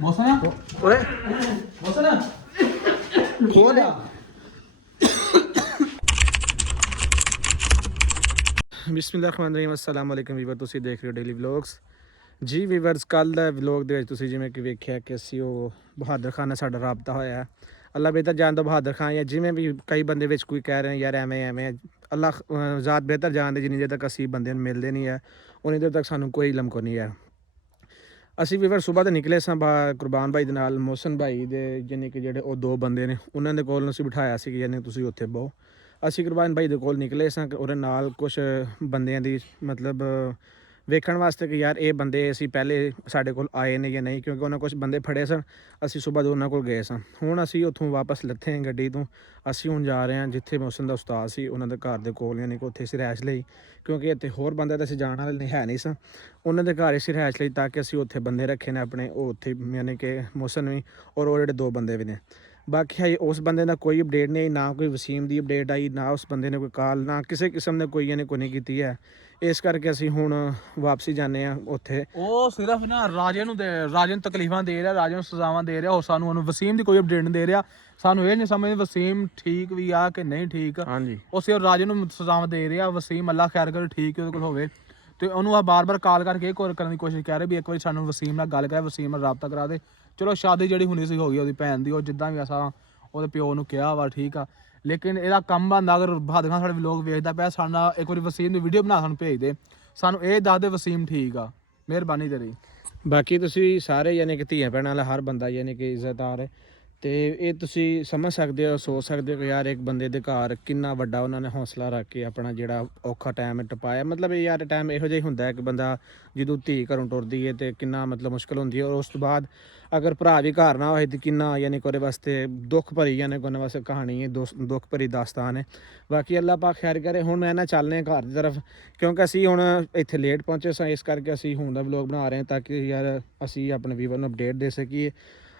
ਮੋਸਨਾ ਓਏ ਮੋਸਨਾ ਖੋਲ ਬਿਸਮਿਲ੍ਲਾਹਿਰਰਹਿਮਾਨਿਰਰਹੀਮ अस्सलाम वालेकुम ਵੀਵਰ ਤੁਸੀਂ ਦੇਖ ਰਹੇ ਹੋ ਡੇਲੀ ਵਲੌਗਸ ਜੀ ਵੀਵਰਸ ਕੱਲ ਦਾ ਵਲੌਗ ਦੇ ਵਿੱਚ ਤੁਸੀਂ ਜਿਵੇਂ ਕਿ ਵੇਖਿਆ ਕਿ ਅਸੀਂ ਉਹ ਬਹਾਦਰ ਖਾਨ ਨਾਲ ਸਾਡਾ ਰਾਬਤਾ ਹੋਇਆ ਅੱਲਾ ਬਿਹਤਰ ਜਾਣਦਾ ਬਹਾਦਰ ਖਾਨ ਜਾਂ ਜਿਵੇਂ ਵੀ ਕਈ ਬੰਦੇ ਵਿੱਚ ਕੋਈ ਕਹਿ ਰਹੇ ਯਾਰ ਐਵੇਂ ਅੱਲਾ ਜ਼ਾਤ ਬਿਹਤਰ ਜਾਣਦੇ ਜਿੰਨੀ ਦੇਰ ਤੱਕ ਅਸੀਂ ਬੰਦੇ ਨੂੰ ਮਿਲਦੇ ਨਹੀਂ ਹੈ ਉਨੀ ਦੇਰ ਤੱਕ ਸਾਨੂੰ ਕੋਈ ਇਲਮ ਕੋ ਨਹੀਂ ਹੈ ਅਸੀਂ ਵੀਵਰ ਸੁਬਾਹ ਤੋਂ ਨਿਕਲੇ ਸਾਂ ਕੁਰਬਾਨ ਭਾਈ ਦੇ ਨਾਲ ਮੋਹਸਨ ਭਾਈ ਦੇ ਯਾਨੀ ਕਿ ਜਿਹੜੇ ਉਹ ਦੋ ਬੰਦੇ ਨੇ ਉਹਨਾਂ ਦੇ ਕੋਲ ਅਸੀਂ ਬਿਠਾਇਆ ਸੀ ਯਾਨੀ ਤੁਸੀਂ ਉੱਥੇ ਬਹੁ ਅਸੀਂ ਕੁਰਬਾਨ ਭਾਈ ਦੇ ਕੋਲ ਨਿਕਲੇ ਸਾਂ ਉਹਦੇ ਨਾਲ ਕੁਛ ਬੰਦਿਆਂ ਦੀ ਮਤਲਬ ਵੇਖਣ ਵਾਸਤੇ ਕਿ ਯਾਰ ਇਹ ਬੰਦੇ ਅਸੀਂ ਪਹਿਲੇ ਸਾਡੇ ਕੋਲ ਆਏ ਨੇ ਜਾਂ ਨਹੀਂ ਕਿਉਂਕਿ ਉਹਨਾਂ ਕੁਛ ਬੰਦੇ ਫੜੇ ਸਨ ਅਸੀਂ ਸੁਬਾਹ ਤੋਂ ਉਹਨਾਂ ਕੋਲ ਗਏ ਸਾਂ ਹੁਣ ਅਸੀਂ ਉੱਥੋਂ ਵਾਪਸ ਲੱਥੇ ਹਾਂ ਗੱਡੀ ਤੋਂ ਅਸੀਂ ਹੁਣ ਜਾ ਰਹੇ ਹਾਂ ਜਿੱਥੇ ਮੋਹਸਨ ਦਾ ਉਸਤਾਦ ਸੀ ਉਹਨਾਂ ਦੇ ਘਰ ਦੇ ਕੋਲ ਯਾਨੀ ਕਿ ਉੱਥੇ ਅਸੀਂ ਰਿਹਾਇਸ਼ ਲਈ ਕਿਉਂਕਿ ਇੱਥੇ ਹੋਰ ਬੰਦੇ ਤਾਂ ਅਸੀਂ ਜਾਣ ਵਾਲੇ ਹੈ ਨਹੀਂ ਸਾਂ ਉਹਨਾਂ ਦੇ ਘਰ ਅਸੀਂ ਰਿਹਾਇਸ਼ ਲਈ ਤਾਂ ਕਿ ਅਸੀਂ ਉੱਥੇ ਬੰਦੇ ਰੱਖੇ ਨੇ ਆਪਣੇ ਉਹ ਉੱਥੇ ਯਾਨੀ ਕਿ ਮੋਹਸਨ ਵੀ ਔਰ ਉਹ ਜਿਹੜੇ ਦੋ ਬੰਦੇ ਵੀ ਨੇ ਬਾਕੀ ਹੈ ਉਸ ਬੰਦੇ ਦਾ ਕੋਈ ਅਪਡੇਟ ਨਹੀਂ ਨਾ ਕੋਈ ਵਸੀਮ ਦੀ ਅਪਡੇਟ ਆਈ ਨਾ ਉਸ ਬੰਦੇ ਨੇ ਕੋਈ ਕਾਲ ਨਾ ਕਿਸੇ ਕਿਸਮ ਨੇ ਕੋਈ ਇਹਨੇ ਕੋਈ ਨਹੀਂ ਕੀਤੀ ਹੈ ਇਸ ਕਰਕੇ ਅਸੀਂ ਹੁਣ ਵਾਪਸੀ ਜਾਂਦੇ ਹਾਂ ਉੱਥੇ ਉਹ ਸਿਰਫ ਨਾ ਰਾਜੇ ਨੂੰ ਤਕਲੀਫਾਂ ਦੇ ਰਿਹਾ ਰਾਜੇ ਨੂੰ ਸਜ਼ਾਵਾਂ ਦੇ ਰਿਹਾ ਉਹ ਸਾਨੂੰ ਉਹਨੂੰ ਵਸੀਮ ਦੀ ਕੋਈ ਅਪਡੇਟ ਨਹੀਂ ਦੇ ਰਿਹਾ ਸਾਨੂੰ ਇਹ ਨਹੀਂ ਸਮਝ ਵਸੀਮ ਠੀਕ ਵੀ ਆ ਕਿ ਨਹੀਂ ਠੀਕ ਹਾਂਜੀ ਉਹ ਸਿਰਫ ਰਾਜੇ ਨੂੰ ਸਜ਼ਾਵਾਂ ਦੇ ਰਿਹਾ ਵਸੀਮ ਅੱਲਾ ਖੈਰ ਕਰੇ ਠੀਕ ਉਹਦੇ ਕੋਲ ਹੋਵੇ ਤੇ ਉਹਨੂੰ ਆ ਬਾਰ-ਬਾਰ ਕਾਲ ਕਰਕੇ ਕਰਨ ਦੀ ਕੋਸ਼ਿਸ਼ ਕਰ ਰਹੇ ਵੀ ਇੱਕ ਵਾਰੀ ਸਾਨੂੰ ਵਸੀਮ ਨਾਲ ਗੱਲ ਕਰਾ ਵਸੀਮ ਨਾਲ ਰਾਬਤਾ ਕਰਾ ਦੇ ਚਲੋ ਸ਼ਾਦੀ ਜਿਹੜੀ ਹੁਣੀ ਸੀ ਹੋ ਗਈ ਉਹਦੀ ਭੈਣ ਦੀ ਉਹ ਜਿੱਦਾਂ ਵੀ ਅਸਾਂ ਉਹਦੇ ਪਿਓ ਨੂੰ ਕਿਹਾ ਵਾ ਠੀਕ ਆ ਲੇਕਿਨ ਇਹਦਾ ਕੰਮ ਬੰਦਾ ਅਗਰ ਬਹਾਦਰ ਖਾਨ ਸਾਡੇ ਵਲੋਗ ਵੇਖਦਾ ਪਿਆ ਸਾਡਾ ਇੱਕ ਵਾਰੀ ਵਸੀਮ ਦੀ ਵੀਡੀਓ ਬਣਾ ਸਾਨੂੰ ਭੇਜ ਦੇ ਸਾਨੂੰ ਇਹ ਦੱਸ ਦੇ ਵਸੀਮ ਠੀਕ ਆ ਮਿਹਰਬਾਨੀ ਤੇਰੀ ਬਾਕੀ ਤੁਸੀਂ ਸਾਰੇ ਯਾਨੀ ਕਿ ਧੀਆਂ ਭੈਣਾਂ ਵਾਲਾ ਹਰ ਬੰਦਾ ਯਾਨੀ ਕਿ ਇੱਜ਼ਤਦਾਰ ਹੈ ਤੇ ਇਹ ਤੁਸੀਂ ਸਮਝ ਸਕਦੇ ਹੋ ਸੋਚ ਸਕਦੇ ਹੋ ਕਿ ਯਾਰ ਇੱਕ ਬੰਦੇ ਦੇ ਘਰ ਕਿੰਨਾ ਵੱਡਾ ਉਹਨਾਂ ਨੇ ਹੌਸਲਾ ਰੱਖ ਕੇ ਆਪਣਾ ਜਿਹੜਾ ਔਖਾ ਟਾਈਮ ਟਪਾਇਆ ਮਤਲਬ ਇਹ ਯਾਰ ਟਾਈਮ ਇਹੋ ਜਿਹਾ ਹੁੰਦਾ ਹੈ ਕਿ ਬੰਦਾ ਜਦੋਂ ਧੀ ਘਰੋਂ ਟੁਰਦੀ ਹੈ ਤੇ ਕਿੰਨਾ ਮਤਲਬ ਮੁਸ਼ਕਿਲ ਹੁੰਦੀ ਹੈ ਔਰ ਉਸ ਤੋਂ ਬਾਅਦ ਅਗਰ ਭਰਾ ਵੀ ਘਰ ਨਾ ਹੋਏ ਤੇ ਕਿੰਨਾ ਯਾਨੀ ਕਿ ਉਹਦੇ ਵਾਸਤੇ ਦੁੱਖ ਭਰੀ ਯਾਨੀ ਕਿ ਉਹਨਾਂ ਵਾਸਤੇ ਕਹਾਣੀ ਹੈ ਦੁੱਖ ਭਰੀ ਦਾਸਤਾਨ ਹੈ ਬਾਕੀ ਅੱਲਾ ਪਾਕ ਖੈਰ ਕਰੇ ਹੁਣ ਮੈਂ ਨਾ ਚੱਲਨੇ ਘਰ ਦੀ ਤਰਫ ਕਿਉਂਕਿ ਅਸੀਂ ਹੁਣ ਇੱਥੇ ਲੇਟ ਪਹੁੰਚੇ ਸਾਂ ਇਸ ਕਰਕੇ ਅਸੀਂ ਹੁਣ ਦਾ ਵਲੋਗ ਬਣਾ ਰਹੇ ਹਾਂ ਤਾਂ ਕਿ ਯਾਰ ਅਸੀਂ ਆਪਣੇ ਵੀਵਰ ਨੂੰ ਅਪਡੇਟ ਦੇ ਸਕੀਏ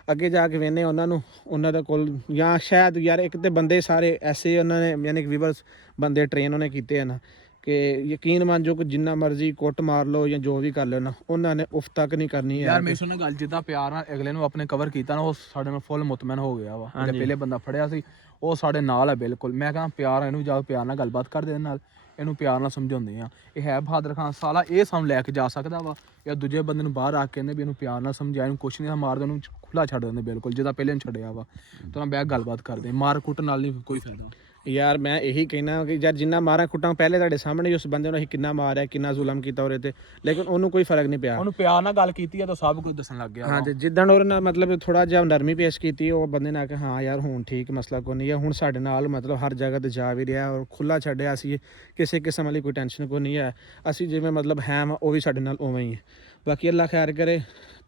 ਅੱਗੇ ਜਾ ਕੇ ਵੇਖਦੇ ਉਹਨਾਂ ਨੂੰ ਉਹਨਾਂ ਦੇ ਕੋਲ ਜਾਂ ਸ਼ਾਇਦ ਯਾਰ ਇੱਕ ਤੇ ਬੰਦੇ ਸਾਰੇ ਐਸੇ ਉਹਨਾਂ ਨੇ ਯਾਨੀ ਕਿ ਵੀਵਰਸ ਬੰਦੇ ਟ੍ਰੇਨ ਉਹਨੇ ਕੀਤੇ ਹਨ ਕਿ ਯਕੀਨ ਮੰਨ ਜੋ ਕਿ ਜਿੰਨਾ ਮਰਜ਼ੀ ਕੁੱਟ ਮਾਰ ਲਓ ਜਾਂ ਜੋ ਵੀ ਕਰ ਲਿਓ ਨਾ ਉਹਨਾਂ ਨੇ ਉਫ ਤੱਕ ਨਹੀਂ ਕਰਨੀ ਯਾਰ ਮੇਰੇ ਨਾਲ ਗੱਲ ਜਿੱਦਾਂ ਪਿਆਰ ਨਾਲ ਅਗਲੇ ਨੂੰ ਆਪਣੇ ਕਵਰ ਕੀਤਾ ਨਾ ਉਹ ਸਾਡੇ ਨਾਲ ਫੁੱਲ ਮੁਤਮੈਨ ਹੋ ਗਿਆ ਵਾ ਜਿਹੜਾ ਪਹਿਲੇ ਬੰਦਾ ਫੜਿਆ ਸੀ ਉਹ ਸਾਡੇ ਨਾਲ ਹੈ ਬਿਲਕੁਲ ਮੈਂ ਕਹਿੰਦਾ ਪਿਆਰ ਇਹਨੂੰ ਜਾ ਪਿਆਰ ਨਾਲ ਗੱਲਬਾਤ ਕਰਦੇ ਇਹਦੇ ਨਾਲ ਇਹਨੂੰ ਪਿਆਰ ਨਾਲ ਸਮਝਾਉਂਦੇ ਆ ਇਹ ਹੈ ਬਹਾਦਰ ਖਾਨ ਸਾਲਾ ਇਹ ਸਾਨੂੰ ਲੈ ਕੇ ਜਾ ਸਕਦਾ ਵਾ ਜਾਂ ਦੂਜੇ ਬੰਦੇ ਨੂੰ ਬਾਹਰ ਆ ਕੇ ਕਹਿੰਦੇ ਵੀ ਇਹਨੂੰ ਪਿਆਰ ਨਾਲ ਸਮਝਾਇਆ ਇਹਨੂੰ ਕੁਛ ਨਹੀਂ ਮਾਰਦੇ ਉਹਨੂੰ ਖੁੱਲਾ ਛੱਡ ਦਿੰਦੇ ਬਿਲਕੁਲ ਜਿੱਦਾਂ ਪਹਿਲੇ ਨੂੰ ਛੱਡਿਆ ਵਾ ਤਾਂ ਬੈਗ ਗੱਲਬਾਤ ਕਰਦੇ ਮਾਰ ਕੁੱਟ ਨਾਲ ਨਹੀਂ ਕੋਈ ਫਾਇਦਾ ਯਾਰ ਮੈਂ ਇਹੀ ਕਹਿਣਾ ਕਿ ਯਾਰ ਜਿੰਨਾ ਮਾਰਾਂ ਕੁੱਟਾਂ ਪਹਿਲੇ ਤੁਹਾਡੇ ਸਾਹਮਣੇ ਉਸ ਬੰਦੇ ਨੂੰ ਅਸੀਂ ਕਿੰਨਾ ਮਾਰਿਆ ਕਿੰਨਾ ਜ਼ੁਲਮ ਕੀਤਾ ਉਹਦੇ ਤੇ ਲੇਕਿਨ ਉਹਨੂੰ ਕੋਈ ਫਰਕ ਨਹੀਂ ਪਿਆ ਉਹਨੂੰ ਪਿਆਰ ਨਾਲ ਗੱਲ ਕੀਤੀ ਆ ਤਾਂ ਸਭ ਕੁਝ ਦੱਸਣ ਲੱਗ ਗਿਆ ਹਾਂ ਤੇ ਜਿੱਦਣ ਉਹਨੇ ਨਾਲ ਮਤਲਬ ਥੋੜਾ ਜਿਹਾ ਨਰਮੀ ਪੇਸ਼ ਕੀਤੀ ਉਹ ਬੰਦੇ ਨੇ ਕਿ ਹਾਂ ਯਾਰ ਹੁਣ ਠੀਕ ਮਸਲਾ ਕੋਈ ਨਹੀਂ ਹੈ ਹੁਣ ਸਾਡੇ ਨਾਲ ਮਤਲਬ ਹਰ ਜਗ੍ਹਾ ਤੇ ਜਾ ਵੀ ਰਿਹਾ ਔਰ ਖੁੱਲਾ ਛੱਡਿਆ ਅਸੀਂ ਕਿਸੇ ਕਿਸਮ ਵਾਲੀ ਕੋਈ ਟੈਨਸ਼ਨ ਕੋਈ ਨਹੀਂ ਹੈ ਅਸੀਂ ਜਿਵੇਂ ਮਤਲਬ ਹੈ ਉਹ ਵੀ ਸਾਡੇ ਨਾਲ ਉਵੇਂ ਹੀ ਹੈ ਬਾਕੀ ਅੱਲਾ ਖੈਰ ਕਰੇ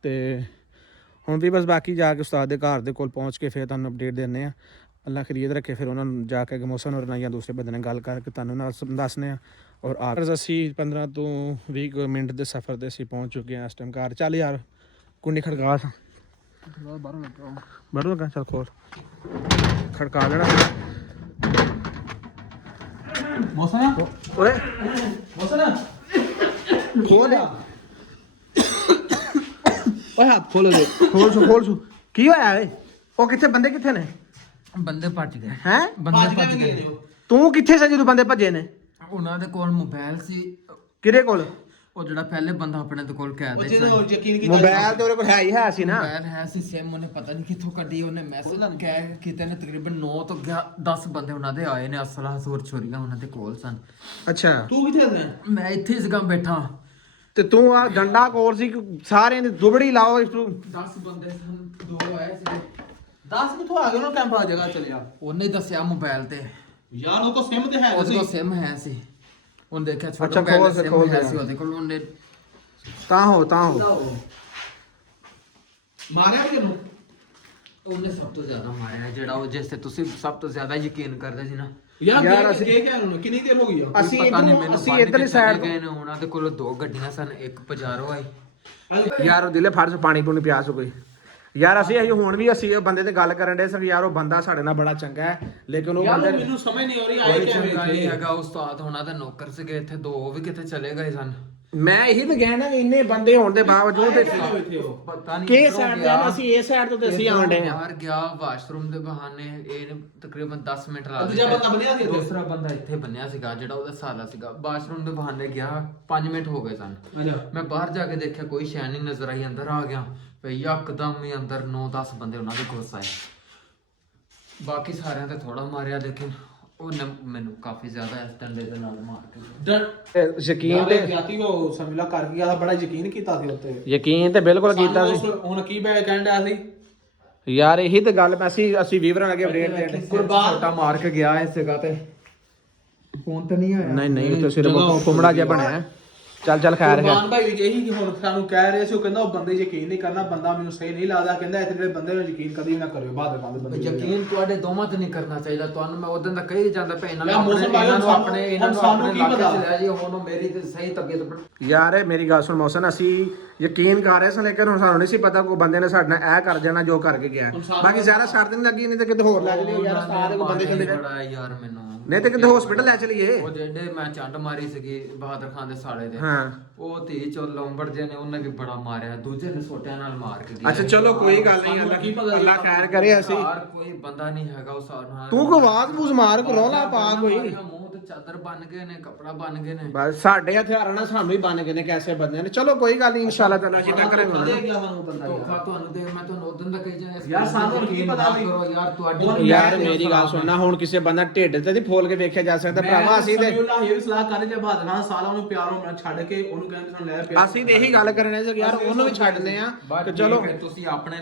ਤੇ ਹੁਣ ਵੀ ਬਸ ਬਾਕੀ ਜਾ ਕੇ ਉਸਤਾਦ ਦੇ ਘਰ ਦੇ ਕੋਲ ਪਹੁੰਚ ਕੇ ਫਿਰ ਤੁਹਾਨੂੰ ਅਪਡੇਟ ਦਿੰਦੇ ਹਾਂ ਅੱਲਾ ਖਰੀਦ ਰੱਖੇ ਫਿਰ ਉਹਨਾਂ ਨੂੰ ਜਾ ਕੇ ਮੋਹਸਨ ਔਰ ਨਾਲ ਜਾਂ ਦੂਸਰੇ ਬੰਦੇ ਨਾਲ ਗੱਲ ਕਰਕੇ ਤੁਹਾਨੂੰ ਨਾਲ ਦੱਸਦੇ ਹਾਂ ਔਰ ਅਸੀਂ 15 ਤੋਂ 20 ਮਿੰਟ ਦੇ ਸਫ਼ਰ 'ਤੇ ਅਸੀਂ ਪਹੁੰਚ ਚੁੱਕੇ ਹਾਂ ਇਸ ਟਾਈਮ ਘਰ ਚੱਲ ਯਾਰ ਕੁੰਡੀ ਖੜਕਾ ਬਾਹਰੋਂ ਲੱਗਾ ਚੱਲ ਖੋਲ ਖੜਕਾ ਲੈਣਾ ਮੋਸਨਾ ਓਏ ਮੋਸਨਾ ਖੋਲ ਓਏ ਹੱਥ ਖੋਲ ਦੇ ਖੋਲ ਛੂ ਕੀ ਹੋਇਆ ਓਏ ਉਹ ਕਿੱਥੇ ਬੰਦੇ ਕਿੱਥੇ ਨੇ ਬੰਦੇ ਭੱਜ ਗਏ ਹੈ ਬੰਦੇ ਭੱਜ ਗਏ ਤੂੰ ਕਿੱਥੇ ਸੀ ਜਦੋਂ ਬੰਦੇ ਭੱਜੇ ਨੇ ਉਹਨਾਂ ਦੇ ਕੋਲ ਮੋਬਾਈਲ ਸੀ ਕਿਹਦੇ ਕੋਲ ਉਹ ਜਿਹੜਾ ਪਹਿਲੇ ਬੰਦਾ ਆਪਣੇ ਦੇ ਕੋਲ ਕਹਿ ਦੇ ਸੀ ਮੋਬਾਈਲ ਤੇ ਉਹਦੇ ਕੋਲ ਹੈ ਸੀ ਨਾ ਮੋਬਾਈਲ ਹੈ ਸੀ ਸਿਮ ਉਹਨੇ ਪਤਾ ਨਹੀਂ ਕਿੱਥੋਂ ਕੱਢੀ ਉਹਨੇ ਮੈਸੇਜ ਕਹਿ ਕਿਤੇ ਨੇ ਤਕਰੀਬਨ 9 ਤੋਂ 10 ਬੰਦੇ ਉਹਨਾਂ ਦੇ ਆਏ ਨੇ ਅਸਲਾ ਹਸੂਰ ਛੁਰੀਆਂ ਉਹਨਾਂ ਦੇ ਕੋਲ ਸਨ ਅੱਛਾ ਤੂੰ ਕਿੱਥੇ ਸੀ ਮੈਂ ਇੱਥੇ ਇਸ ਗਾਂ ਬੈਠਾ ਤੇ ਤੂੰ ਆ ਡੰਡਾ ਕੋਲ ਸੀ ਸਾਰਿਆਂ ਦੀ ਦੁਬੜੀ ਲਾਓ ਇਸ ਨੂੰ 10 ਬੰਦੇ ਸਨ 2 ਆਏ ਸੀ 10 ਕਿੱਥੋਂ ਆ ਗਏ ਉਹਨਾਂ ਕੈਂਪ ਆ ਜਗ੍ਹਾ ਚਲਿਆ ਉਹਨੇ ਦੱਸਿਆ ਮੋਬਾਈਲ ਤੇ ਯਾਰ ਉਹ ਕੋ ਸਿਮ ਤੇ ਹੈ ਉਹਦੇ ਕੋਲ ਸਿਮ ਹੈ ਸੀ ਉਹਨੇ ਦੇਖਿਆ ਛੋਟਾ ਅੱਛਾ, ਖੋਲ ਹੈ ਸੀ ਉਹਦੇ ਕੋਲ ਉਹਨੇ ਤਾਂ ਹੋ ਮਾਰਿਆ ਕਿ ਨੂੰ ਉਹਨੇ ਸਭ ਤੋਂ ਜ਼ਿਆਦਾ ਮਾਰਿਆ ਜਿਹੜਾ ਉਹ ਜਿਸ ਤੇ ਤੁਸੀਂ ਸਭ ਤੋਂ ਜ਼ਿਆਦਾ ਯਕੀਨ ਕਰਦੇ ਸੀ ਨਾ ਯਾਰ ਅਸੀਂ ਕੀ ਕਹਿ ਰਹੇ ਹਾਂ ਕਿੰਨੀ ਦੇਰ ਹੋ ਗਈ ਆ ਅਸੀਂ ਪਤਾ ਨਹੀਂ ਮੈਨੂੰ ਅਸੀਂ ਇਧਰਲੀ ਸਾਈਡ ਗਏ ਨੇ ਉਹਨਾਂ ਦੇ ਕੋਲ 2 ਗੱਡੀਆਂ ਸਨ ਇੱਕ ਪਜਾਰੋ ਆਈ ਯਾਰ ਉਹ ਦਿਲੇ ਫੜ ਚ ਪਾਣੀ ਪੂਣੀ ਪਿਆਸ ਹੋ ਗਈ ਯਾਰ ਅਸੀਂ ਹੁਣ ਵੀ ਅਸੀਂ ਬੰਦੇ ਤੇ ਗੱਲ ਕਰਨ ਦੇ ਸੀ ਯਾਰ ਉਹ ਬੰਦਾ ਸਾਡੇ ਨਾਲ ਬੜਾ ਚੰਗਾ ਹੈ ਲੇਕਿਨ ਉਹ ਬੰਦੇ ਮੈਨੂੰ ਸਮਝ ਨਹੀਂ ਆ ਰਹੀ ਆਏ ਕਿਵੇਂ ਨਹੀਂ ਹੈਗਾ ਉਸਤਾਦ ਹੋਣਾ ਤੇ ਨੌਕਰ ਸੀਗੇ ਇੱਥੇ 2 ਵੀ ਕਿਤੇ ਚਲੇ ਗਏ ਸਨ ਮੈਂ ਇਹੀ ਤਾਂ ਕਹਿਣਾ ਕਿ ਇੰਨੇ ਬੰਦੇ ਹੋਣ ਦੇ ਬਾਵਜੂਦ ਪਤਾ ਨਹੀਂ ਕਿ ਸਾਈਡ ਤੇ ਅਸੀਂ ਇਸ ਸਾਈਡ ਤੋਂ ਤੇ ਅਸੀਂ ਆਉਣ ਡਏ ਆ। ਬਾਹਰ ਗਿਆ ਵਾਸ਼ਰੂਮ ਦੇ ਬਹਾਨੇ ਇਹ ਤਕਰੀਬਨ 10 ਮਿੰਟ ਲਾ ਦੂਜਾ ਬੰਦਾ ਬੰਨਿਆ ਸੀ ਦੂਸਰਾ ਬੰਦਾ ਇੱਥੇ ਬੰਨਿਆ ਸੀਗਾ ਜਿਹੜਾ ਉਹਦਾ ਸਾਲਾ ਸੀਗਾ। ਵਾਸ਼ਰੂਮ ਦੇ ਬਹਾਨੇ ਗਿਆ 5 ਮਿੰਟ ਹੋ ਗਏ ਸਨ। ਮੈਂ ਬਾਹਰ ਜਾ ਕੇ ਦੇਖਿਆ ਕੋਈ ਸ਼ੈ ਨਹੀਂ ਨਜ਼ਰ ਆਈ, ਅੰਦਰ ਆ ਗਿਆ ਭਈ ਯਕਦਮ ਹੀ ਅੰਦਰ 9-10 ਬੰਦੇ ਉਹਨਾਂ ਦੇ ਘੁਸ ਆਏ। ਬਾਕੀ ਸਾਰਿਆਂ ਤੇ ਥੋੜਾ ਮਾਰਿਆ ਲੇਕਿਨ ਉਹਨੇ ਮੈਨੂੰ ਕਾਫੀ ਜ਼ਿਆਦਾ ਇਸ ਡੰਡੇ ਦੇ ਨਾਲ ਮਾਰ ਕੇ ਯਕੀਨ ਤੇ ਜਾਤੀ ਉਹ ਸਮਝਲਾ ਕਰ ਗਿਆ, ਬੜਾ ਯਕੀਨ ਕੀਤਾ ਸੀ ਉੱਤੇ। ਯਕੀਨ ਤੇ ਬਿਲਕੁਲ ਕੀਤਾ ਸੀ। ਹੁਣ ਕੀ ਬੈ ਕਹਿਣ ਡਿਆ ਸੀ ਯਾਰ ਇਹੀ ਤੇ ਗੱਲ ਮੈਂ ਅਸੀਂ ਵੀਵਰਾਂ ਅੱਗੇ ਅਪਡੇਟ ਦੇਣ ਕੁਰਬਾਨ ਛੋਟਾ ਮਾਰ ਕੇ ਗਿਆ ਇਸ ਜਗ੍ਹਾ ਤੇ। ਫੋਨ ਤੇ ਨਹੀਂ ਆਇਆ। ਨਹੀਂ ਤੇ ਸਿਰਫ ਕੁਮੜਾ ਜਿਹਾ ਬਣਿਆ। ਚੱਲ ਖੈਰ ਹੈ। ਕੁਰਬਾਨ ਭਾਈ ਇਹੀ ਕਿ ਹੁਣ ਸਾਨੂੰ ਕਹਿ ਰਹੇ ਸੀ, ਉਹ ਕਹਿੰਦਾ ਉਹ ਬੰਦੇ ਯਕੀਨ ਨਹੀਂ ਕਰਨਾ, ਬੰਦਾ ਮੈਨੂੰ ਸਹੀ ਨਹੀਂ ਲੱਗਦਾ, ਕਹਿੰਦਾ ਇੱਥੇ ਜਿਹੜੇ ਬੰਦੇ ਨੂੰ ਯਕੀਨ ਕਦੀ ਨਾ ਕਰਿਓ, ਬਾਅਦ ਬੰਦੇ ਯਕੀਨ ਤੁਹਾਡੇ ਦੋਵਾਂ ਤੇ ਨਹੀਂ ਕਰਨਾ ਚਾਹੀਦਾ। ਤੁਹਾਨੂੰ ਮੈਂ ਉਦੋਂ ਦਾ ਕਹੀ ਜਾਂਦਾ ਪਿਆ ਇਹਨਾਂ ਯਾਰ ਮੌਸਮ ਭਾਈ ਨੂੰ ਆਪਣੇ ਸਾਨੂੰ ਕੀ ਪਤਾ ਲੈ ਜੀ। ਹੁਣ ਉਹ ਮੇਰੀ ਤੇ ਸਹੀ ਤਬੀਅਤ ਯਾਰ ਮੇਰੀ ਗੱਲ ਸੁਣ ਮੌਸਨ, ਅਸੀਂ ਯਕੀਨ ਕਰ ਰਹੇ ਸੀ ਲੇਕਿਨ ਹੁਣ ਸਾਨੂੰ ਨਹੀਂ ਸੀ ਪਤਾ ਕੋਈ ਬੰਦੇ ਨੇ ਸਾਡੇ ਨਾਲ ਇਹ ਕਰ ਜਾਣਾ ਜੋ ਕਰਕੇ ਗਿਆ। ਬਾਕੀ ਜ਼ਿਆਦਾ ਸੱਟ ਨਹੀਂ ਲੱਗੀ, ਨਹੀਂ ਤੇ ਕਿਤੇ ਹੋਰ ਲੈ ਚਲੀਏ ਯਾਰ। ਸਾਰੇ ਕੋ ਬੰਦੇ ਚਲੇ ਬੜਾ ਯਾਰ ਮੈਨੂੰ ਨਹੀਂ ਤੇ ਕਿਤੇ ਹਸਪੀਟਲ ਲੈ ਚਲੀਏ। ਉਹ ਜਿਹੜੇ ਮੈਂ ਚੰਡ ਮਾਰੀ ਸੀਗੀ ਬਹਾਦਰ ਖਾਨ ਦੇ ਸਾਲੇ ਦੇ, ਹਾਂ ਉਹ ਧੀ ਚੋ ਲੰਬੜ ਜੇ ਨੇ ਉਹਨੇ ਵੀ ਬੜਾ ਮਾਰਿਆ, ਦੂਜੇ ਨੇ ਸੋਟਿਆਂ ਨਾਲ ਮਾਰ ਕੇ ਗਿਆ। ਅੱਛਾ ਚਲੋ ਕੋਈ ਗੱਲ ਨਹੀਂ, ਅੱਲਾ ਕੀ ਪਤਾ, ਅੱਲਾ ਖੈਰ ਕਰੇ। ਅਸੀਂ ਯਾਰ ਕੋਈ ਬੰਦਾ ਨਹੀਂ ਹੈਗਾ ਉਸ ਨਾਲ। ਤੂੰ ਕੋ ਆਵਾਜ਼ ਬੂਜ਼ ਮਾਰ ਕੋ ਰੌਲਾ ਪਾ ਕੋਈ। ਮੂੰਹ ਤੇ ਚਾਦਰ ਬਨ ਗਏ ਨੇ, ਕਪੜਾ ਬਨ ਗਏ ਨੇ। ਬਸ ਸਾਡੇ ਹਥਿਆਰਾਂ ਨਾਲ ਸਾਨੂੰ ਹੀ ਬਣ ਗਏ ਨੇ ਕੈਸੇ ਬੰਦੇ ਨੇ। ਚਲੋ ਕੋਈ ਗੱਲ ਨਹੀਂ, ਇਨਸ਼ਾਅੱਲਾ ਤਾਲਾ ਜਿੱਦਾਂ ਕਰਾਂਗੇ। ਧੋਖਾ ਤੁਹਾਨੂੰ ਦੇ ਮੈਂ ਤੁਹਾਨੂੰ ਉਦੋਂ ਦਾ ਕਹੀ ਜਾਂਦਾ ਯਾਰ ਸਾਨੂੰ ਕੀ ਪਤਾ ਸੀ ਯਾਰ ਤੁਹਾਡੀ ਯਾਰ ਮੇਰੀ ਗੱਲ ਸੁਣਨਾ, ਹੁਣ ਕਿਸੇ ਬੰਦਾ ਢਿੱਡ ਤੇ ਨਹੀਂ ਫੋਲ ਕੇ ਵੇਖਿਆ ਜਾ ਸਕਦਾ ਭਰਾਵਾ। ਅਸੀਂ ਤੇ ਇਹ ਵੀ ਸਲਾਹ ਕਰਨੇ ਜੇ ਬਹਾਦਰ ਖਾਨ ਸਾਲਾ ਉਹਨੂੰ ਪਿਆਰੋਂ ਛੱਡ ਕੇ ਉਹਨੂੰ ਕਹਿੰਦੇ ਸਾਨੂੰ ਲੈ ਪਿਆਰ। ਅਸੀਂ ਤੇ ਇਹੀ ਗੱਲ ਕਰਨੇ ਸੀ ਯਾਰ ਉਹਨੂੰ ਵੀ ਛੱਡਨੇ ਆ ਕਿ ਚਲੋ ਤੁਸੀਂ ਆਪਣੇ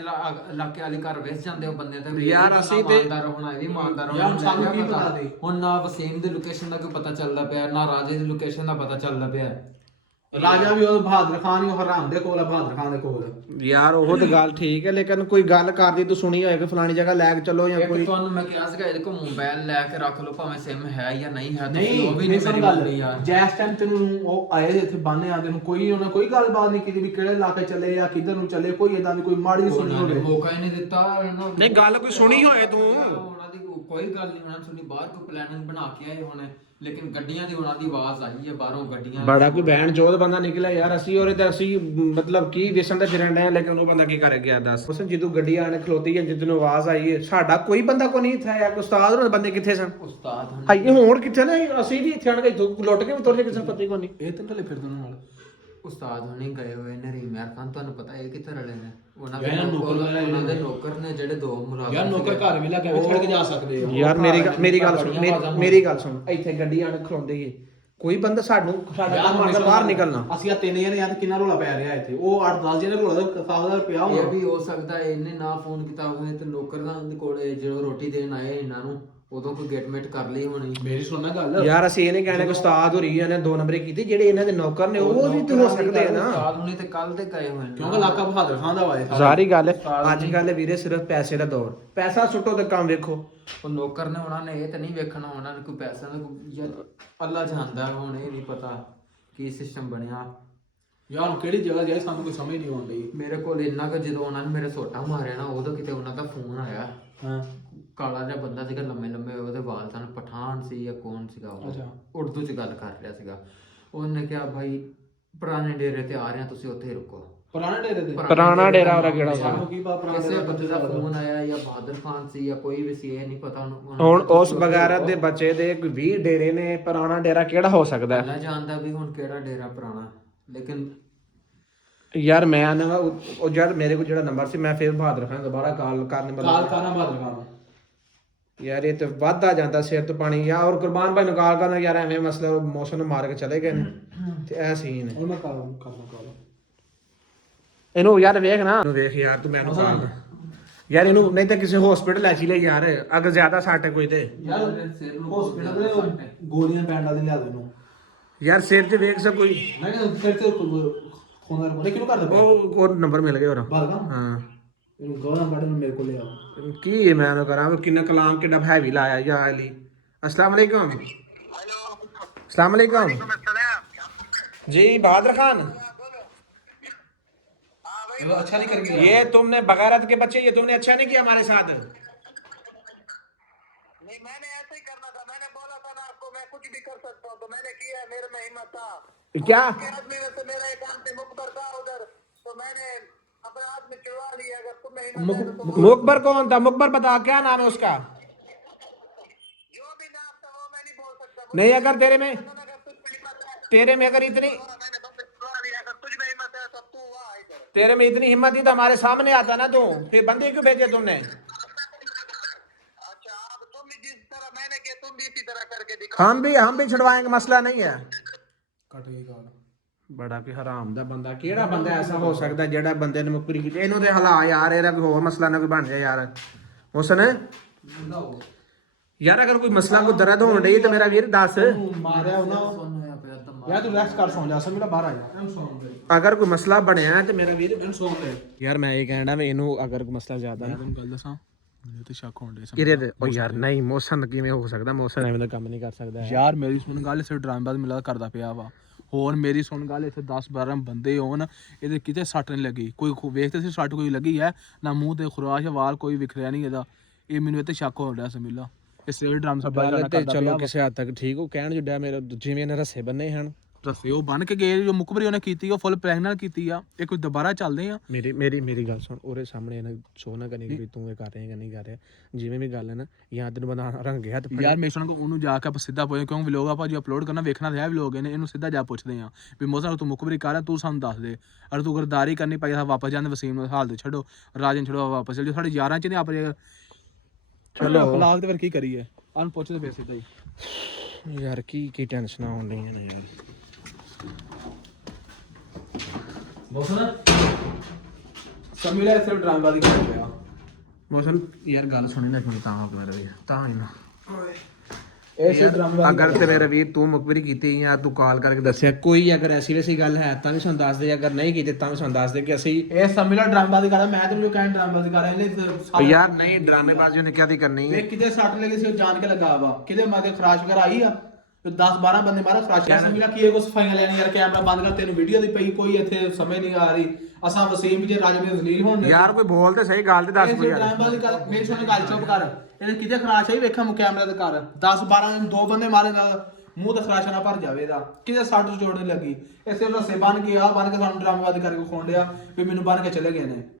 ਇਲਾਕੇ ਵਾਲੀ ਘਰ ਵੇਚ ਜਾਂਦੇ ਹੋ ਬੰਦੇ ਤੇ ਯਾਰ ਅਸੀਂ ਤੇ ਇਮਾਨਦਾਰ ਹੋਣਾ, ਇਹ ਵੀ ਇਮਾਨਦਾਰ ਹੋਣਾ। ਯਾਰ ਸਾਨੂੰ ਕੀ ਪਤਾ ਸੀ ਹੁਣ ਨਾ ਵਸੀਮ ਦੀ ਲੋਕੇਸ਼ਨ ਦਾ ਕੋਈ ਪਤਾ ਚੱਲਦਾ ਪਿਆ, ਨਾ ਰਾਜੇ ਦੀ ਲੋਕੇਸ਼ਨ ਦਾ ਪਤਾ ਚੱਲਦਾ ਪਿਆ। ਰਾਜਾ ਵੀ ਉਹ ਬਹਾਦਰ ਖਾਨ ਹੀ ਉਹ ਹਰਾਮ ਦੇ ਕੋਲ ਆ, ਬਹਾਦਰ ਖਾਨ ਦੇ ਕੋਲ। ਯਾਰ ਉਹ ਤੇ ਗੱਲ ਠੀਕ ਹੈ ਲੇਕਿਨ ਕੋਈ ਗੱਲ ਕਰਦੀ ਤੂੰ ਸੁਣੀ ਹੋਏ ਕਿ ਫਲਾਣੀ ਜਗ੍ਹਾ ਲੈ ਕੇ ਚੱਲੋ ਜਾਂ ਕੋਈ। ਤੁਹਾਨੂੰ ਮੈਂ ਕਿਹਾ ਸੀਗਾ ਇਹਦੇ ਕੋਲ ਮੋਬਾਈਲ ਲੈ ਕੇ ਰੱਖ ਲਓ, ਭਾਵੇਂ ਸਿਮ ਹੈ ਜਾਂ ਨਹੀਂ ਹੈ। ਨਹੀਂ ਉਹ ਵੀ ਨਹੀਂ ਮੇਰੀ ਗੱਲ ਮੰਨਦੀ ਯਾਰ। ਜੈਸ ਟਾਈਮ ਤੈਨੂੰ ਉਹ ਆਏ ਇੱਥੇ ਬਾਨੇ ਆਦੇ ਨੂੰ ਕੋਈ ਉਹਨਾਂ ਕੋਈ ਗੱਲਬਾਤ ਨਹੀਂ ਕੀਤੀ ਵੀ ਕਿਹੜੇ ਇਲਾਕੇ ਚੱਲੇ ਜਾਂ ਕਿੱਧਰ ਨੂੰ ਚੱਲੇ, ਕੋਈ ਇਦਾਂ ਦੀ ਕੋਈ ਮਾੜੀ ਸੁਣੀ ਹੋਵੇ। ਮੌਕਾ ਹੀ ਨਹੀਂ ਦਿੱਤਾ ਇਹਨਾਂ ਨਹੀਂ ਗੱਲ ਕੋਈ ਸੁਣੀ ਹੋਏ ਤੂੰ। ਉਹਨਾਂ ਦੀ ਕੋਈ ਗੱਲ ਨਹੀਂ, ਉਹਨਾਂ ਨੇ ਸੁਣੀ। ਬਾਹਰ ਕੋਈ ਪਲਾਨਿੰਗ ਬਣਾ ਕੇ ਆਏ ਹੋਣੇ, ਲੇਕਿਨ ਗੱਡੀਆਂ ਦੀ ਉਹਨਾਂ ਦੀ ਆਵਾਜ਼ ਆਈ ਹੈ ਬਾਹਰੋਂ ਗੱਡੀਆਂ। ਬੜਾ ਕੋਈ ਬਹਿਣ ਚੋਦ ਬੰਦਾ ਨਿਕਲਿਆ ਯਾਰ। ਅਸੀਂ ਉਹਦੇ ਤੇ ਅਸੀਂ ਮਤਲਬ ਕੀ ਦਿਸਣ ਦਾ ਫਿਰਨ ਡਿਆ ਲੇਕਿਨ ਉਹ ਬੰਦਾ ਕੀ ਕਰ ਗਿਆ ਦੱਸ। ਉਸ ਜਦੋਂ ਗੱਡੀ ਆਣ ਖਲੋਤੀ ਹੈ, ਜਿੱਦਨ ਆਵਾਜ਼ ਆਈ ਹੈ, ਸਾਡਾ ਕੋਈ ਬੰਦਾ ਕੋ ਨਹੀਂ ਇੱਥੇ ਆਇਆ। ਉਸਤਾਦ ਹੋਰ ਬੰਦੇ ਕਿੱਥੇ ਸਨ? ਉਸਤਾਦ ਹੁਣ ਹਾਈ ਹੁਣ ਕਿੱਥੇ ਨੇ? ਅਸੀਂ ਵੀ ਇੱਥੇ ਆਣ ਕੇ ਲੁੱਟ ਕੇ ਵੀ ਤੁਰ ਜੇ ਕਿਸੇ ਨੂੰ ਪਤਾ ਹੀ ਕੋਈ ਨਹੀਂ। ਇਹ ਤਾਂ ਢਲੇ ਫਿਰਦੇ ਨਾਲ ਉਸਤਾਦ ਹੁਣੀ ਗਏ ਹੋਏ ਨੇ ਰੀਮਿਆਰ ਖਾਨ, ਤੁਹਾਨੂੰ ਪਤਾ ਇਹ ਕਿੱਥੇ ਰਲੇ ਨੇ। ਉਹਨਾਂ ਉਹਨਾਂ ਦੇ ਨੌਕਰ ਨੇ ਜਿਹੜੇ ਦੋ ਮੁਲਾਜ਼ਮ। ਯਾਰ ਨੌਕਰ ਘਰ ਵੀ ਲੱਗੇ ਛੱਡ ਕੇ ਜਾ ਸਕਦੇ ਆ। ਯਾਰ ਮੇਰੀ ਗੱਲ ਸੁਣ, ਮੇਰੀ ਗੱਲ ਸੁਣ। ਇੱਥੇ ਗੱਡੀ ਆਣ ਖਲੋਂਦੀ ਏ, ਕੋਈ ਬੰਦਾ ਸਾਡਾ ਕੰਮ ਬਾਹਰ ਨਿਕਲਣਾ। ਅਸੀਂ ਆ 3 ਜਣੇ ਆ ਤੇ ਕਿੰਨਾ ਰੋਲਾ ਪੈ ਰਿਹਾ ਇੱਥੇ। ਉਹ 8-10 ਜਣੇ ਰੋਲਾ ਦਾ ਸਾਦਾ ਪਿਆ ਇਹ ਵੀ ਹੋ ਸਕਦਾ ਇਹਨੇ ਨਾ ਫੋਨ ਕੀਤਾ ਹੋਵੇ ਤੇ ਨੌਕਰ ਦਾ ਦੇ ਕੋਲੇ ਜਦੋਂ ਰੋਟੀ ਦੇਣ ਆਏ ਇਹਨਾਂ ਨੂੰ ਉਦੋਂ ਕੋਈ ਗੇਟਮੇਟ ਕਰ ਲਈ ਹੋਣੀ। ਮੇਰੀ ਸੁਣਨਾ ਗੱਲ ਯਾਰ ਅਸੀਂ ਇਹ ਨਹੀਂ ਕਹਿਣਾ ਕਿ ਉਸਤਾਦ ਹੋਰੀ ਇਹਨੇ 2 ਨੰਬਰੇ ਕੀਤੀ, ਜਿਹੜੇ ਇਹਨਾਂ ਦੇ ਨੌਕਰ ਨੇ ਉਹ ਵੀ ਤੇ ਹੋ ਸਕਦੇ ਆ ਨਾ। ਉਸਤਾਦ ਹੁਣੀ ਤੇ ਕੱਲ ਤੇ ਗਏ ਹੋਏ ਨੇ, ਕਿਉਂਕਿ ਇਲਾਕਾ ਬਹਾਦਰ ਖਾਨ ਦਾ ਵਾਏ ਸਾਰੀ ਗੱਲ ਅੱਜ ਕੱਲ ਵੀਰੇ ਸਿਰਫ ਪੈਸੇ ਦਾ ਦੌਰ। ਪੈਸਾ ਸੁੱਟੋ ਤੇ ਕੰਮ ਵੇਖੋ। ਉਹ ਨੌਕਰ ਨੇ ਉਹਨਾਂ ਨੇ ਇਹ ਤਾਂ ਨਹੀਂ ਵੇਖਣਾ ਉਹਨਾਂ ਨੇ ਕੋਈ ਪੈਸਾ ਦਾ ਯਾਰ ਅੱਲਾ ਜਾਣਦਾ। ਹੁਣ ਇਹ ਨਹੀਂ ਪਤਾ ਕੀ ਸਿਸਟਮ ਬਣਿਆ ਯਾਰ। ਹੁਣ ਕਿਹੜੀ ਜਗ੍ਹਾ ਜਾਏ ਸਾਨੂੰ ਕੋਈ ਸਮਝ ਨਹੀਂ ਆਉਂਦੀ। ਮੇਰੇ ਕੋਲ ਇੰਨਾ ਕਿ ਜਦੋਂ ਉਹਨਾਂ ਨੇ ਮੇਰੇ ਸੋਟਾ ਮਾਰਿਆ ਨਾ ਉਦੋਂ ਕਿਤੇ ਉਹਨਾਂ ਦਾ ਫੋਨ ਆਇਆ। ਹਾਂ ਕਾਲਾ ਜਿਹਾ ਬੰਦਾ ਸੀਗਾ, ਲੰਮੇ ਲੰਮੇ ਉਹਦੇ ਵਾਲ ਸਨ। ਪਠਾਨ ਸੀ ਜਾਂ ਕੌਣ ਸੀਗਾ ਉਹ, ਅੱਛਾ ਉਰਦੂ ਚ ਗੱਲ ਕਰ ਰਿਹਾ ਸੀਗਾ। ਉਹਨੇ ਕਿਹਾ ਭਾਈ ਪੁਰਾਣੇ ਡੇਰੇ ਤੇ ਆ ਰਹੇ ਆ, ਤੁਸੀਂ ਉੱਥੇ ਹੀ ਰੁਕੋ। ਪੁਰਾਣੇ ਡੇਰੇ ਤੇ ਪੁਰਾਣਾ ਡੇਰਾ ਉਹਦਾ ਕਿਹੜਾ ਸੀ? ਸਾਨੂੰ ਕੀ ਪਤਾ ਪੁਰਾਣੇ ਕਿਸੇ ਡੇਰੇ ਬੰਦੇ ਦਾ ਫੋਨ ਆਇਆ ਜਾਂ ਬਹਾਦਰ ਖਾਨ ਸੀ ਜਾਂ ਕੋਈ ਵੀ ਸੀ, ਇਹ ਨਹੀਂ ਪਤਾ ਉਹਨੂੰ। ਹੁਣ ਉਸ ਬਗੈਰਤ ਦੇ ਬੱਚੇ ਦੇ ਕੋਈ 20 ਡੇਰੇ ਨੇ, ਪੁਰਾਣਾ ਡੇਰਾ ਕਿਹੜਾ ਹੋ ਸਕਦਾ ਹੈ? ਅੱਲਾ ਜਾਣਦਾ ਵੀ ਹੁਣ ਕਿਹੜਾ ਡੇਰਾ ਪੁਰਾਣਾ। ਲੇਕਿਨ ਯਾਰ ਮੈਂ ਨਾ ਉਹ ਯਾਰ ਮੇਰੇ ਕੋਲ ਜਿਹੜਾ ਨੰਬਰ ਸੀ ਮੈਂ ਫਿਰ ਬਹਾਦਰ ਖਾਨ ਦੁਬਾਰਾ ਕਾਲ ਕਰਨੇ ਕਾਲ ਕਰਨਾ ਬਹਾਦਰ ਖਾਨ। ਯਾਰ ਇਹ ਤੇ ਵੱਧਦਾ ਜਾਂਦਾ ਸਿਰ ਤੋਂ ਪਾਣੀ। ਯਾਰ ਔਰ ਕੁਰਬਾਨ ਭਾਈ ਨੂੰ ਕਾਲ ਕਰਨਾ ਯਾਰ ਐਵੇਂ ਮਸਲਾ ਮੌਸਮ ਨੂੰ ਮਾਰ ਕੇ ਚਲੇ ਗਏ ਨੇ ਤੇ ਇਹ ਸੀਨ ਹੈ। ਉਹ ਮੈਂ ਕਰਨਾ ਕਾਲ ਇਹਨੂੰ ਯਾਰ ਵੇਖ ਨਾ, ਇਹਨੂੰ ਵੇਖ ਯਾਰ ਤੂੰ ਮੈਨੂੰ ਕਾਲ ਯਾਰ ਇਹਨੂੰ, ਨਹੀਂ ਤਾਂ ਕਿਸੇ ਹਸਪੀਟਲ ਲੈ ਚਲੇ ਯਾਰ ਅਗਰ ਜ਼ਿਆਦਾ ਸੱਟ ਕੋਈ ਤੇ। ਯਾਰ ਹਸਪੀਟਲ ਦੇ ਗੋਲੀਆਂ ਪੈਣ ਵਾਲੀ ਲਿਆ ਦੇ ਇਹਨੂੰ। ਯਾਰ ਸਿਰ ਤੇ ਵੇਖ ਸਕ ਕੋਈ ਨਹੀਂ ਫਿਰ ਤੇ ਖੋਨਾ ਰਮੋ ਕਿਹਨੂੰ ਕਰਦਾ ਉਹ ਨੰਬਰ ਮਿਲ ਗਿਆ ਹੋਰ। ਬਾਲਗਾ ਹਾਂ ਇਹਨੂੰ ਗੋਲਾਂ ਕੱਢ ਨੂੰ ਮੇਰੇ ਕੋਲ ਲਿਆ। ਕੀ ਮੈਂ ਉਹਨੂੰ ਕਰਾਂ ਕਿੰਨਾ ਕਲਾਮ ਕਿੰਨਾ ਹੈਵੀ ਲਾਇਆ ਯਾ ਅਲੀ। अस्सलाम वालेकुम। हेलो अस्सलाम वालेकुम जी। बहादुर खान अच्छा नहीं करेंगे ये तुमने बगारत के बच्चे ये तुमने अच्छा नहीं किया हमारे साथ। नहीं मैंने ऐसे ही करना था, मैंने बोला था ना आपको मैं कुछ भी कर सकता हूँ, तो मैंने किया, मेरे में हिम्मत था। क्या मुकबर कौन था? मुकबर बता, क्या नाम है उसका? नहीं, अगर तेरे में अगर इतनी हिम्मत थी तो हमारे सामने आता ना तू, फिर बंदे क्यों भेजे तुमने? हम भी छुड़वाएंगे, मसला नहीं है। ਕੱਟ ਗਈ ਕਾਲ। ਬੜਾ ਕਿ ਹਰਾਮ ਦਾ ਬੰਦਾ, ਕਿਹੜਾ ਬੰਦਾ ਐਸਾ ਹੋ ਸਕਦਾ ਜਿਹੜਾ ਬੰਦੇ ਨੇ ਮੁਕਰੀ ਕੀਤੀ? ਇਹਨੂੰ ਤੇ ਹਲਾ ਯਾਰ, ਇਹਦਾ ਕੋਈ ਹੋਰ ਮਸਲਾ ਨਾ ਕੋਈ ਬਣ ਜਾਏ ਯਾਰ। ਹੁਸਨ ਯਾਰ, ਅਗਰ ਕੋਈ ਮਸਲਾ ਕੋਈ ਦਰਦ ਹੋਣ ਡਈ ਤੇ ਮੇਰਾ ਵੀਰ ਦੱਸ। ਮਾਰਿਆ ਉਹਨਾਂ ਯਾਰ, ਤੂੰ ਰੈਸਟ ਕਰ, ਸੌਂ ਜਾ। ਸਮਝਾ ਬਾਹਰ ਆ ਜਾ, ਇਹਨੂੰ ਸੌਂ ਦੇ। ਅਗਰ ਕੋਈ ਮਸਲਾ ਬਣਿਆ ਤੇ ਮੇਰਾ ਵੀਰ ਇਹਨੂੰ ਸੌਂ ਦੇ। ਯਾਰ ਮੈਂ ਇਹ ਕਹਿਣਾ ਵੀ ਇਹਨੂੰ ਅਗਰ ਕੋਈ ਮਸਲਾ ਜ਼ਿਆਦਾ ਮੈਂ ਤੈਨੂੰ ਗੱਲ ਦੱਸਾਂ, ਮੈਨੂੰ ਤੇ ਸ਼ੱਕ ਹੋਣ ਡਿਆ ਕਿਹਦੇ ਤੇ? ਉਹ ਯਾਰ ਨਹੀਂ, ਮੋਸਨ ਕਿਵੇਂ ਹੋ ਸਕਦਾ? ਮੋਸਨ ਐਵੇਂ ਦਾ ਕੰਮ ਨਹੀਂ ਕਰ ਸਕਦਾ ਯਾਰ। ਮੇਰੀ ਸੁਣ ਗੱਲ, ਇਸੇ ਡਰਾਮੇਬਾਜ਼ ਮਿਲਦਾ ਕਰਦਾ ਪਿਆ ਵਾ। ਹੋਰ ਮੇਰੀ ਸੁਣ ਗੱਲ, ਇੱਥੇ 10-12 ਬੰਦੇ ਹੋਣ, ਇਹਦੇ ਕਿਤੇ ਸੱਟ ਨਹੀਂ ਲੱਗੀ। ਕੋਈ ਵੇਖਦੇ ਸੀ ਸੱਟ ਕੋਈ ਲੱਗੀ ਹੈ ਨਾ, ਮੂੰਹ ਤੇ ਖੁਰਾਸ਼ ਵਾਲ ਕੋਈ ਵਿਖਰਿਆ ਨਹੀਂ ਇਹਦਾ। ਇਹ ਮੈਨੂੰ ਇੱਥੇ ਸ਼ੱਕ ਹੋ ਰਿਹਾ ਸਮੀਲਾ, ਇਸ ਲਈ ਡਰਾਮਾ ਸਭ ਤੇ ਚਲੋ ਕਿਸੇ ਹੱਦ ਤੱਕ ਠੀਕ ਉਹ ਕਹਿਣ ਜੁੜਿਆ। ਮੇਰੇ ਜਿਵੇਂ ਇਹਨੇ ਰੱਸੇ ਬੰਨੇ ਹਨ, ਦੱਸੇ ਉਹ ਬਣ ਕੇ ਗਏ, ਜੋ ਮੁਕਬਰੀ ਉਹਨੇ ਕੀਤੀ ਉਹ ਫੁੱਲ ਪ੍ਰੈਗ ਨਾਲ ਕੀਤੀ ਆ। ਇਹ ਕੋਈ ਦੁਬਾਰਾ ਚੱਲਦੇ ਆ। ਮੇਰੀ ਗੱਲ ਸੁਣ, ਉਹਦੇ ਸਾਹਮਣੇ ਇਹਨਾਂ ਸ਼ੋਅ ਨਾ ਕਰੀ ਵੀ ਤੂੰ ਇਹ ਕਰ ਰਿਹਾ ਜਾਂ ਨਹੀਂ ਕਰ ਰਿਹਾ। ਜਿਵੇਂ ਵੀ ਗੱਲ ਹੈ ਨਾ, ਜਾਂ ਤੈਨੂੰ ਬੰਦਾ ਰੰਗੇ ਹੱਥ ਯਾਰ ਮੈਂ ਸੁਣ ਉਹਨੂੰ ਜਾ ਕੇ ਆਪਾਂ ਸਿੱਧਾ ਪੁੱਛੇ, ਕਿਉਂ ਵਲੋਗ ਆਪਾਂ ਜੋ ਅਪਲੋਡ ਕਰਨਾ ਵੇਖਣਾ ਹੈ ਵਲੋਗ ਨੇ, ਇਹਨੂੰ ਸਿੱਧਾ ਜਾ ਪੁੱਛਦੇ ਆ ਵੀ ਮੋਸਾ ਤੂੰ ਮੁਕਬਰੀ ਕਰ ਰਿਹਾ, ਤੂੰ ਸਾਨੂੰ ਦੱਸ ਦੇ। ਅਰ ਤੂੰ ਗਰਦਾਰੀ ਕਰਨੀ ਪਈ ਤਾਂ ਵਾਪਸ ਜਾਂਦੇ, ਵਸੀਮ ਨੂੰ ਹਾਲ ਤੇ ਛੱਡੋ, ਰਾਜਨ ਛੱਡੋ, ਵਾਪਸ ਚਲ ਜਾਓ। ਸਾਡੇ ਯਾਰਾਂ ਚ ਨੇ ਆਪਣੇ ਚਲੋ ਅਖਲਾਕ ਤੇ ਫਿਰ ਕੀ ਕਰੀਏ, ਉਹਨੂੰ ਪੁੱਛਦੇ ਪਏ ਸਿੱਧਾ ਹੀ। ਯਾਰ ਕੀ ਟੈਨਸ਼ਨ ਆਉਣ ਡਈਆਂ ਨੇ ਯਾਰ। ਮੋਸਨ ਸਮੀਲਾ ਸਿਰਫ ਡਰਾਮੇਬਾਜ਼ੀ ਕਰ ਰਿਹਾ। ਮੋਸਨ ਯਾਰ ਗੱਲ ਸੁਣੀ ਨਾ, ਸੁਣੀ ਤਾਂ ਹੋ ਮੇਰਾ ਵੀਰ, ਤਾਂ ਹੀ ਨਾ ਇਹ ਸਿਰਫ ਡਰਾਮੇਬਾਜ਼ੀ। ਅਗਰ ਤੇ ਮੇਰਾ ਵੀਰ ਤੂੰ ਮੁਕਬਰੀ ਕੀਤੀ ਜਾਂ ਤੂੰ ਕਾਲ ਕਰਕੇ ਦੱਸਿਆ, ਕੋਈ ਅਗਰ ਐਸੀ ਵੈਸੀ ਗੱਲ ਹੈ ਤਾਂ ਵੀ ਸਾਨੂੰ ਦੱਸ ਦੇ। ਅਗਰ ਨਹੀਂ ਕੀਤੀ ਤਾਂ ਵੀ ਸਾਨੂੰ ਦੱਸ ਦੇ ਕਿ ਅਸੀਂ ਇਹ ਸਮੀਲਾ ਡਰਾਮੇਬਾਜ਼ੀ ਕਰਦਾ। ਮੈਂ ਤੈਨੂੰ ਜੋ ਕਹਿਣ ਡਰਾਮੇਬਾਜ਼ੀ ਕਰ ਰਿਹਾ ਇਹਨੇ ਯਾਰ ਨਹੀਂ, ਡਰਾਮੇਬਾਜ਼ੀ ਉਹਨੇ ਕਿਆ ਦੀ ਕਰਨੀ ਹੈ? ਵੇ ਕਿਤੇ ਸੱਟ ਲੱਗੀ ਸੀ, ਉਹ ਜਾਣ ਕੇ ਲੱਗਾ ਵਾ। ਕਿਤੇ ਮਾਦੇ ਖਰਾਸ਼ ਵਗੈਰਾ ਆਈ ਆ, 10-12 ਬੰਦੇ ਮਾਰਾ ਖਰਾਸ਼। ਸਮੀਲਾ ਕੀ ਇਹ ਕੋ ਸਫਾਈਆਂ ਲੈਣੀ ਯਾਰ, ਕੈਮਰਾ ਬੰਦ ਕਰ, ਤੈਨੂੰ ਵੀਡੀਓ ਦੀ ਪਈ ਕੋਈ ਇੱਥੇ ਸਮਝ ਨਹੀਂ ਆ ਰਹੀ। ਅਸਾਂ ਵਸੀਮ ਜੇ ਰਾਜਵੀਰ ਜ਼ਲੀਲ ਹੋਣ ਯਾਰ ਕੋਈ ਬੋਲ ਤੇ ਸਹੀ ਗੱਲ ਤੇ ਦੱਸ ਕੋਈ ਯਾਰ। ਡਰਾਮੇਬਾਜ਼ੀ ਕਰ, ਮੇਰੀ ਸੁਣ ਗੱਲ ਚੁੱਪ ਕਰ। ਇਹਨੇ ਕਿਤੇ ਖਰਾਸ਼ ਆਈ ਵੇਖਾਂ ਮੁ ਕੈਮਰਾ ਤੇ ਕਰ। 10-12 2 ਬੰਦੇ ਮਾਰੇ ਨਾਲ ਮੂੰਹ ਤੇ ਖਰਾਸ਼ਾ ਨਾ ਭਰ ਜਾਵੇ ਇਹਦਾ। ਕਿਤੇ ਸੱਟ ਜੋੜ ਨਹੀਂ ਲੱਗੀ। ਇਸੇ ਰਸੇ ਬਣ ਕੇ ਆ, ਬਣ ਕੇ ਸਾਨੂੰ ਡਰਾਮੇਬਾਜ਼ੀ ਕਰਕੇ ਖੋਣ ਡਿਆ ਵੀ ਮੈਨੂੰ ਬਣ ਕੇ ਚਲੇ ਗਏ ਨੇ।